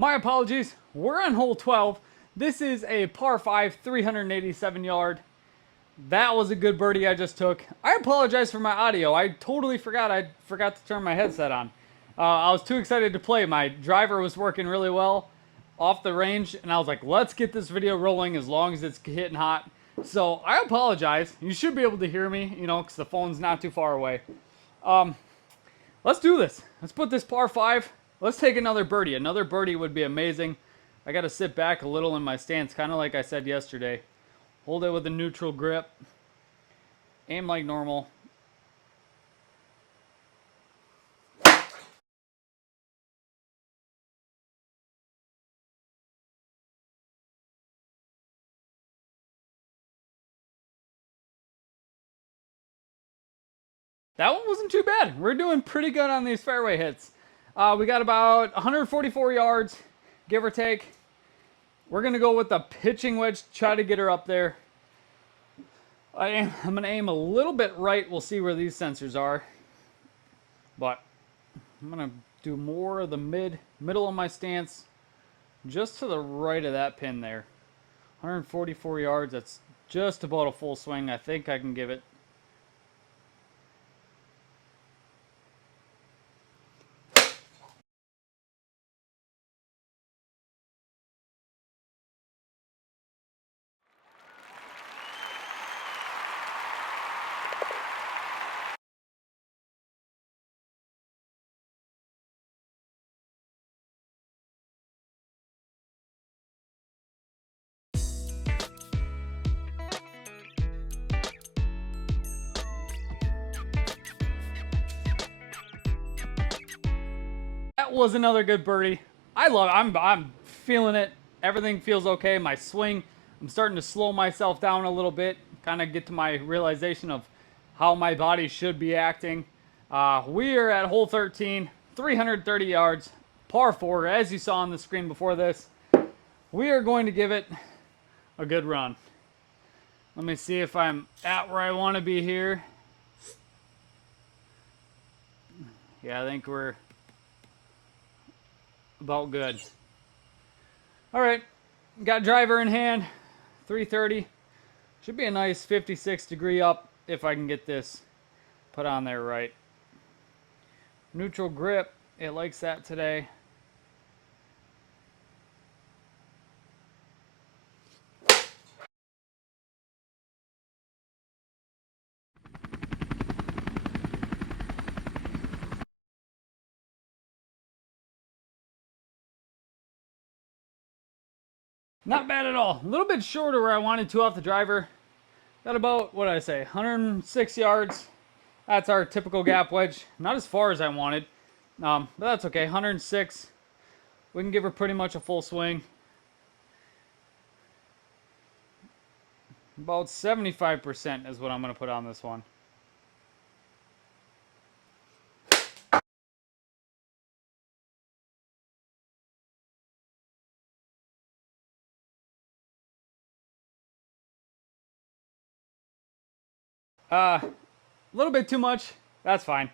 My apologies. We're on hole 12. This is a par 5, 387 yard. That was a good birdie I just took. I apologize for my audio. I totally forgot. I forgot to turn my headset on. I was too excited to play. My driver was working really well off the range, and I was like, let's get this video rolling as long as it's hitting hot. So I apologize. You should be able to hear me, because the phone's not too far away. Let's do this. Let's put this par 5. Let's take another birdie. Another birdie would be amazing. I got to sit back a little in my stance, kind of like I said yesterday. Hold it with a neutral grip. Aim like normal. That one wasn't too bad. We're doing pretty good on these fairway hits. We got about 144 yards, give or take. We're going to go with the pitching wedge, try to get her up there. I'm going to aim a little bit right. We'll see where these sensors are. But I'm going to do more of the middle of my stance, just to the right of that pin there. 144 yards, that's just about a full swing. I think I can give it. That was another good birdie. I'm feeling it. Everything feels okay. My swing, I'm starting to slow myself down a little bit, kind of get to my realization of how my body should be acting. We are at hole 13, 330 yards, par 4, as you saw on the screen before this. We are going to give it a good run. Let me see if I'm at where I want to be here. Yeah, I think we're about good. All right, got driver in hand, 330. Should be a nice 56 degree up if I can get this put on there right. Neutral grip, it likes that today. Not bad at all. A little bit shorter where I wanted to off the driver. Got about, what did I say, 106 yards. That's our typical gap wedge. Not as far as I wanted, but that's okay. 106. We can give her pretty much a full swing. About 75% is what I'm going to put on this one. A little bit too much. That's fine.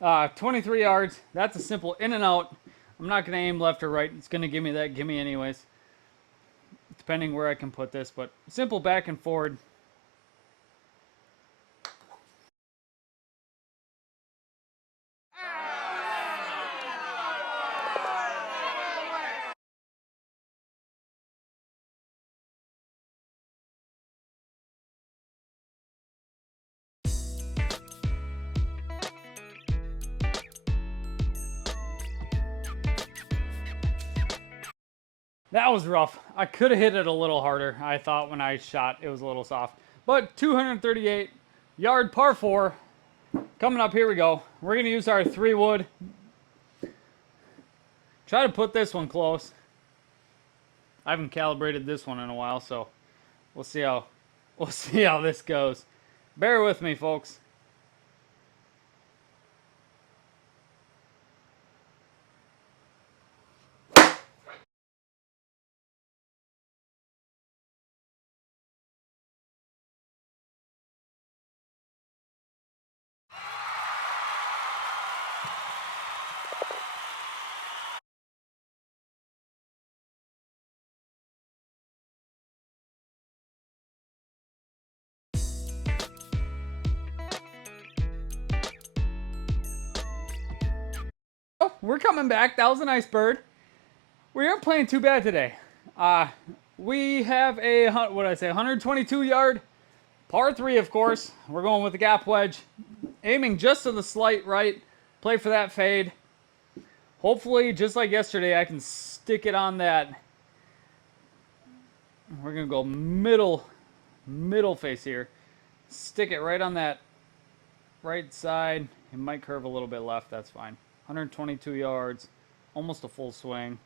23 yards. That's a simple in and out. I'm not going to aim left or right. It's going to give me that gimme anyways, depending where I can put this. But simple back and forward. That was rough. I could have hit it a little harder. I thought when I shot it was a little soft. But 238 yard par 4. Coming up, here we go. We're going to use our 3 wood. Try to put this one close. I haven't calibrated this one in a while, so we'll see how this goes. Bear with me, folks. we're coming back. That was a nice bird. We aren't playing too bad today. We have a, what did I say, 122 yard par 3, of course. We're going with the gap wedge. Aiming just to the slight right. Play for that fade. Hopefully, just like yesterday, I can stick it on that. We're going to go middle face here. Stick it right on that right side. It might curve a little bit left. That's fine. 122 yards. Almost a full swing.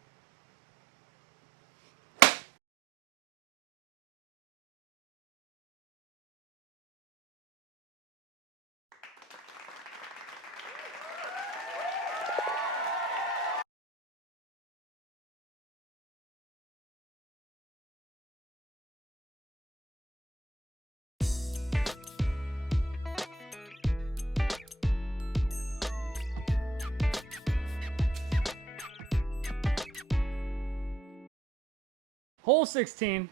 Hole 16,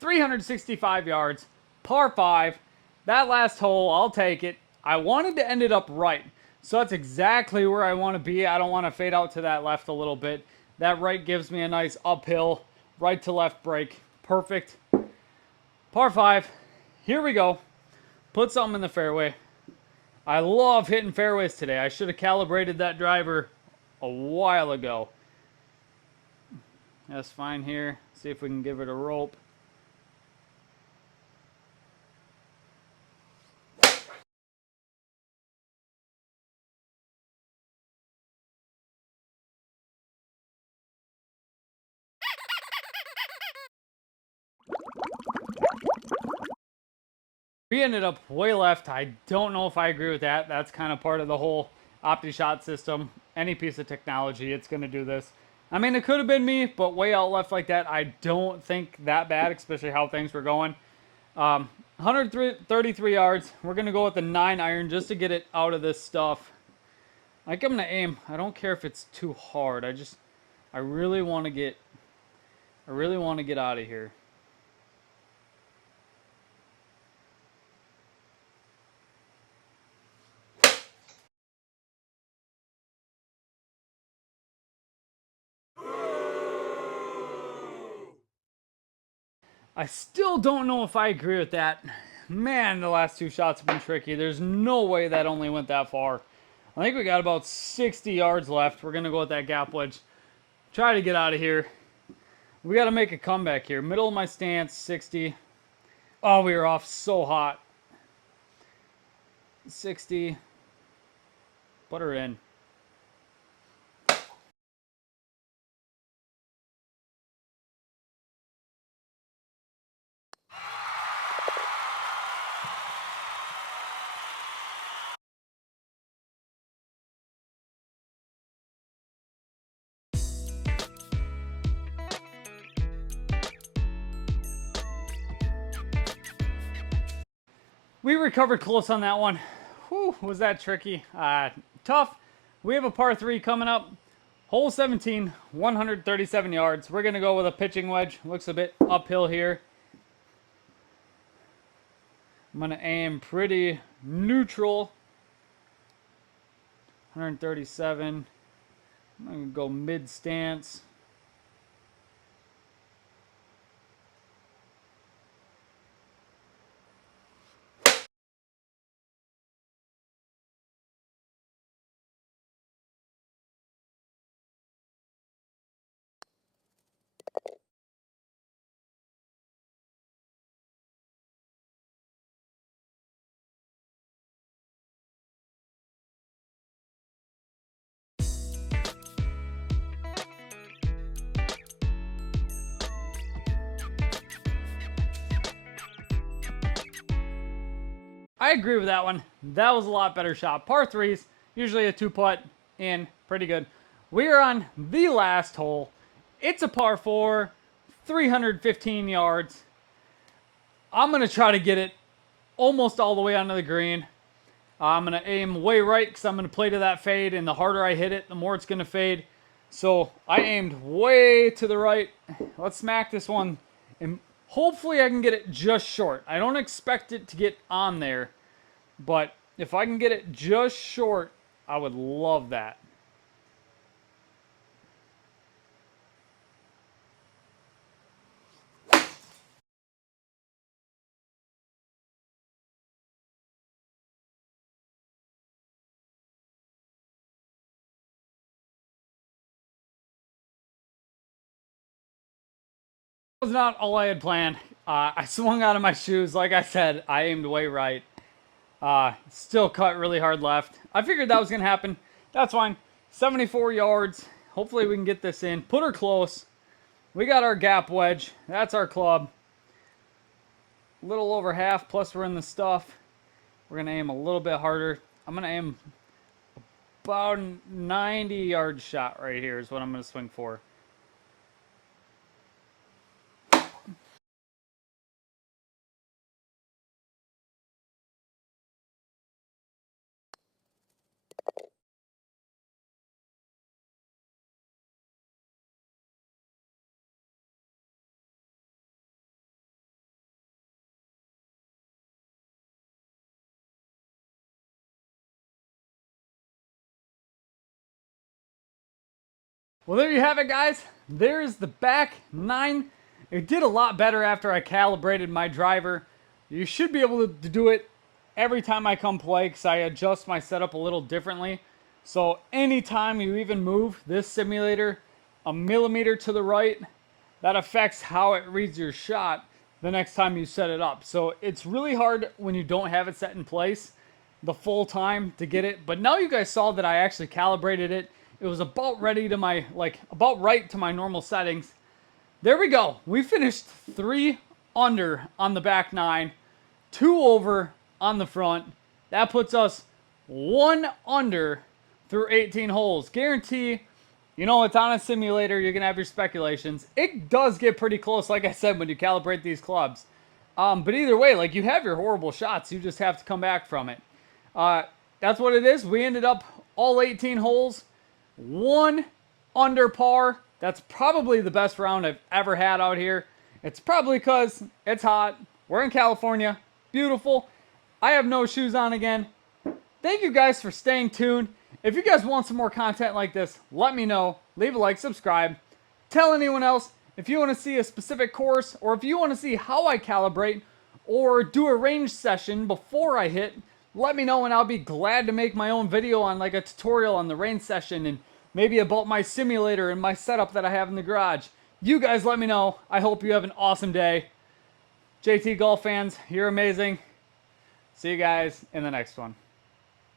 365 yards, par 5. That last hole, I'll take it. I wanted to end it up right. So that's exactly where I want to be. I don't want to fade out to that left a little bit. That right gives me a nice uphill, right to left break. Perfect. Par 5. Here we go. Put something in the fairway. I love hitting fairways today. I should have calibrated that driver a while ago. That's fine here. See if we can give it a rope. We ended up way left. I don't know if I agree with that. That's kind of part of the whole OptiShot system. Any piece of technology, it's going to do this. I mean, it could have been me, but way out left like that, I don't think that bad, especially how things were going. 133 yards. We're going to go with the 9 iron just to get it out of this stuff. I think I'm going to aim. I don't care if it's too hard. I really want to get out of here. I still don't know if I agree with that. Man, the last 2 shots have been tricky. There's no way that only went that far. I think we got about 60 yards left. We're going to go with that gap wedge. Try to get out of here. We got to make a comeback here. Middle of my stance, 60. Oh, we were off so hot. 60. Put her in. We recovered close on that one. Whew, was that tricky? Tough. We have a par 3 coming up. Hole 17, 137 yards. We're going to go with a pitching wedge. Looks a bit uphill here. I'm going to aim pretty neutral. 137. I'm going to go mid stance. I agree with that one. That was a lot better shot. Par 3s, usually a 2-putt in, pretty good. We are on the last hole. It's a par 4, 315 yards. I'm going to try to get it almost all the way onto the green. I'm going to aim way right because I'm going to play to that fade, and the harder I hit it, the more it's going to fade. So I aimed way to the right. Let's smack this one, and hopefully I can get it just short. I don't expect it to get on there, but if I can get it just short, I would love that. was not all I had planned. I swung out of my shoes. Like I said, I aimed way right. Still cut really hard left. I figured that was going to happen. That's fine. 74 yards. Hopefully we can get this in. Put her close. We got our gap wedge. That's our club. A little over half, plus we're in the stuff. We're going to aim a little bit harder. I'm going to aim about 90-yard shot right here is what I'm going to swing for. Well, there you have it, guys. There's the back 9. It did a lot better after I calibrated my driver. You should be able to do it every time I come play because I adjust my setup a little differently. So anytime you even move this simulator a millimeter to the right, that affects how it reads your shot the next time you set it up. So it's really hard when you don't have it set in place the full time to get it. But now you guys saw that I actually calibrated it. It was about ready to my, about right to my normal settings. There we go. We finished 3 under on the back 9, 2 over on the front. That puts us 1 under through 18 holes. Guarantee, it's on a simulator. You're going to have your speculations. It does get pretty close, like I said, when you calibrate these clubs. But either way, you have your horrible shots. You just have to come back from it. That's what it is. We ended up all 18 holes. 1 under par. That's probably the best round I've ever had out here. It's probably because it's hot. We're in California. Beautiful. I have no shoes on again. Thank you guys for staying tuned. If you guys want some more content like this, let me know. Leave a like, subscribe. Tell anyone else if you want to see a specific course or if you want to see how I calibrate or do a range session before I hit. Let me know and I'll be glad to make my own video on a tutorial on the range session and maybe about my simulator and my setup that I have in the garage. You guys let me know. I hope you have an awesome day. JT Golf fans, you're amazing. See you guys in the next one.